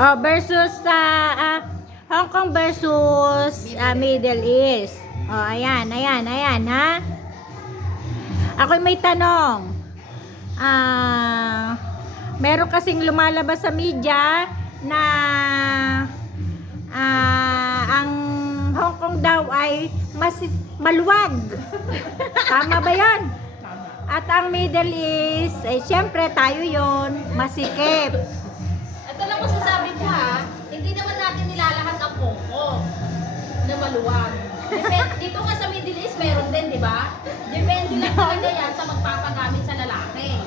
Oh, versus sa Hong Kong versus Middle East. Oh, ayan, ha. Ako may tanong. Meron kasing lumalabas sa media na ang Hong Kong daw ay mas maluwag. Tama ba 'yan? At ang Middle East, syempre tayo 'yon, masikip. Ito lang masasabi ko ha, hindi naman natin nilalahat ang Hong Kong na maluwag. Dito nga sa Middle East, meron din, di ba? Depende lang talaga yan sa magpapagamit sa lalaki.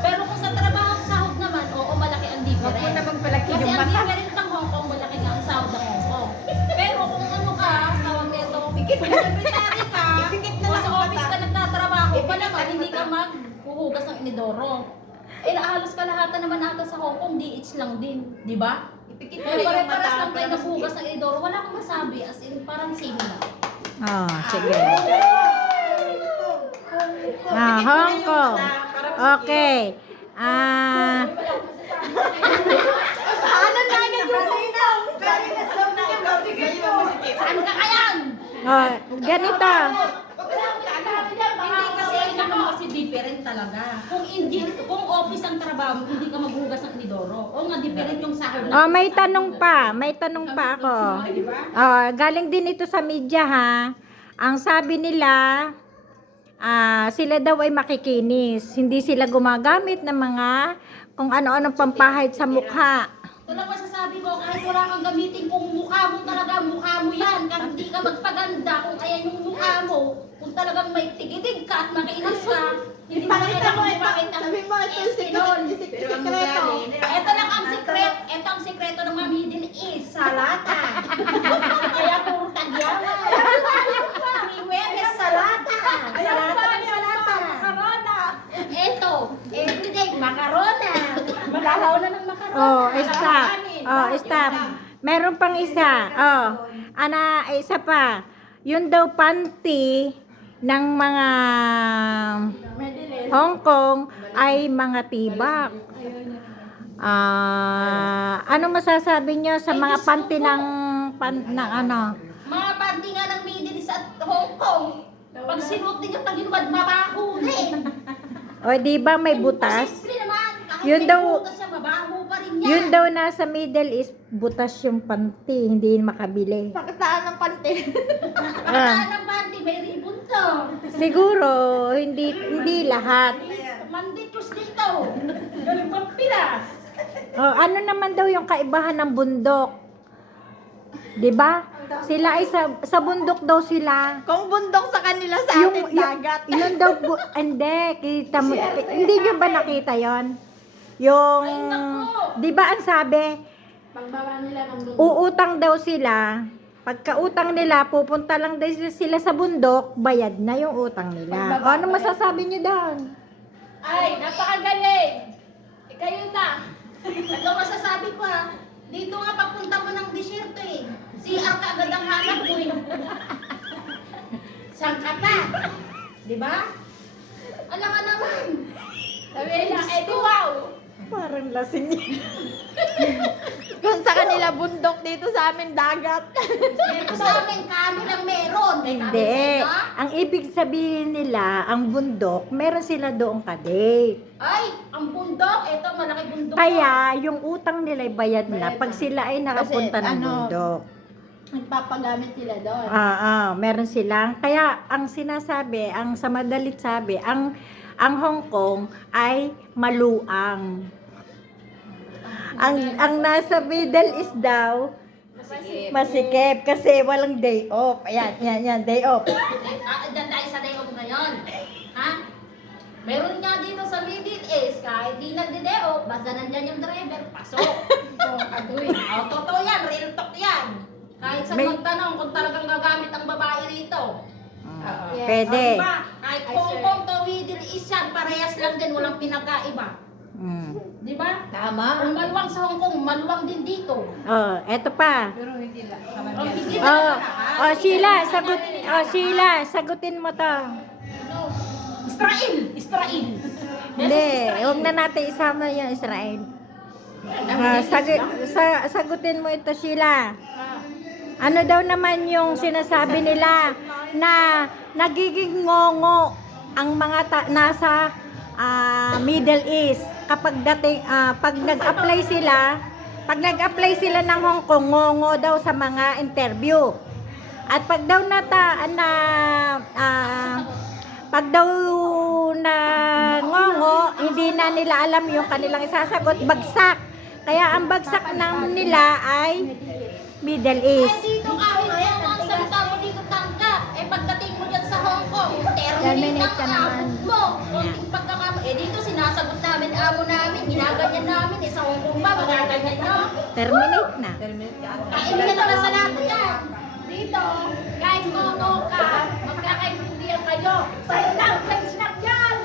Pero kung sa trabaho at sahod naman, oo, malaki ang difference. Huwag mo namang palaki Kasi yung ang mata. difference ng Hong Kong, malaki nga ang sahod ng Hong Kong. Pero kung ano ka, tawag nito, secretary ka, o sa office ka nagtatrabaho pa naman, hindi ka maghuhugas ng inidoro. Eh, halos kalahatan naman ata sa Hong Kong, DH lang din, di ba? Ipikit mo Kaya yung pare-paras mata. lang tayo naghuhugas ng inidoro, wala akong masabi, as in parang same lang. Oh, sige. Hong Kong. Okay. Ano na agad yung linaw? Galing na sa Saan ka kayan? Ganito. Hindi kasi ay naman kasi different talaga. Kung office ang trabaho, hindi ka maghugas ng inidoro. O nga different yung sahod. Oh, may tanong pa ako. Galing din ito sa media ha. Ang sabi nila, sila daw ay makikinis. Hindi sila gumagamit ng mga kung ano-anong pampahid sa mukha. Ito lang masasabi ko, kahit wala kang gamitin, kung mukha mo talaga, mukha mo yan. Kahit hindi ka magpaganda, kung ayan yung mukha mo, kung talagang may tigidig ka at makinis ka, hindi mo Ipakita mo, kailangan ang sabi mo, ito yung espinol. sikreto. Ito lang ang ito ang sikreto ng mga Middle East, salata. Kaya puro tagyawa. Primeres salata. Salata ng salata. Macarona. Ito, everyday macarona. Magahaw na ng macarona. Stop. Meron pang isa. Isa pa. Yun daw panty ng mga Hong Kong ay mga tibak. Ano masasabi nyo sa mga panty ng ano? Mga panty nga ng Middle East at Hong Kong. Pag sinuot ninyo tagilwad, mabaho na eh. O di ba may butas? Imposible naman. Kahit Yun may daw- butas siya, mabaho pa rin yan. Yun daw nasa Middle East, butas yung panty, hindi makabili. Pakitaan ng pante. Pagkataan ng panty, may ribbon to. Siguro hindi lahat. Monday, Tuesday to. Galing pang Pinas. Ano naman daw yung kaibahan ng bundok? 'Di ba? Sila ay sa bundok daw sila. Kung bundok sa kanila sa atin dagat. Yun daw hindi kita mo, hindi niyo ba nakita 'yon? Yung Ay, naku! 'di ba ang sabi, Pagbawa nila ng bundok. uutang daw sila. Pagkautang nila, pupunta lang daw sila sa bundok, bayad na yung utang nila. O, ano masasabi niyo doon? Ay, napakagaling. Kayo na. Ito masasabi ko ha. Dito nga pagpunta mo ng desierto eh. CR ka agad ang hanap mo eh. Saan ka pa? Di ba? Alam ka naman. Sabi nila, eh di wow. Parang lasing niya. Kung sa kanila bundok, dito sa amin dagat. Dito sa amin, kami lang meron. May kami Hindi. sa inyo. Ang ibig sabihin nila, ang bundok, meron sila doong kadate. Ay, ang bundok. Ito, malaki bundok. Kaya, yung utang nila ay bayad na pag sila ay nakapunta Kasi, ng bundok. Nagpapagamit sila doon. Meron silang. Kaya, ang sinasabi, ang sa madalit sabi, ang Hong Kong ay maluang. Ang nasa Middle East daw, masikip kasi walang day off. Ayan, day off. Diyan tayo sa day off ngayon. Ha? Meron nga dito sa Middle East, kahit di nagde-day off, basta nandyan yung driver, pasok. Totoo yan, real talk yan. Kahit sa May- magtanong kung talagang gagamit ang babae rito. Yes. Pwede. Diba? Kahit Hong Kong to Middle East yan, parehas lang din, walang pinagkaiba. Mm. Di ba? Tama. Kung maluwang sa Hong Kong, maluwang din dito. Eto pa. Pero hindi lang. Hindi talaga. Sheila, sagutin mo to. Israel! Hindi, huwag na natin isama yung Israel. Sagutin mo ito, Sheila. Ano daw naman yung sinasabi nila na nagiging ngongo ang mga nasa Middle East kapag pag nag-apply sila ng Hong Kong, ngongo daw sa mga interview. At pag daw pag daw na ngongo, hindi na nila alam yung kanilang isasagot, bagsak. Kaya ang bagsak nila ay Middle East. Dito kahit yan ang salita mo dito tangka. Pagdating mo dyan sa Hong Kong, terminate ang abot mo. Konting pagkakamot. Dito sinasagot namin, amo namin, ginaganyan namin. Sa Hong Kong ba, magaganyan nyo? Terminate na. Kain ka naman sa lahat yan. Dito, kahit mono ka, magkakaintindihan kayo. Sa language na yan!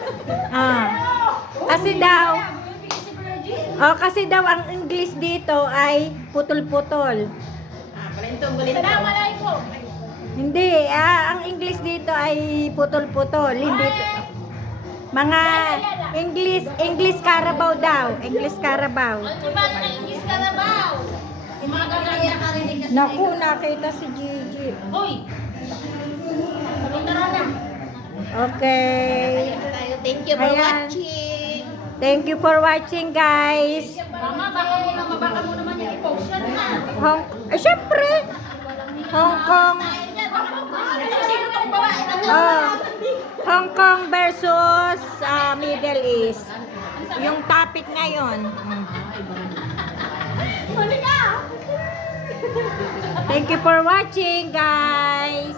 Kasi daw ang English dito ay putol-putol. Assalamualaikum. Hindi, ang English dito ay putol-putol. Hindi mga English Carabao daw. English Carabao. Ano ba na English ka na ba? Mga gagaya ka rin kasi. Naku, nakita si Gigi. Hoy! Tara na. Okay. Thank you for Ayan. watching. Thank you for watching, guys. Mama, baka mo naman yung i-post yan na. Syempre. Hong Kong. Sino tong babae na to? Hong Kong versus Middle East. Yung topic ngayon. Huli ka! Thank you for watching, guys.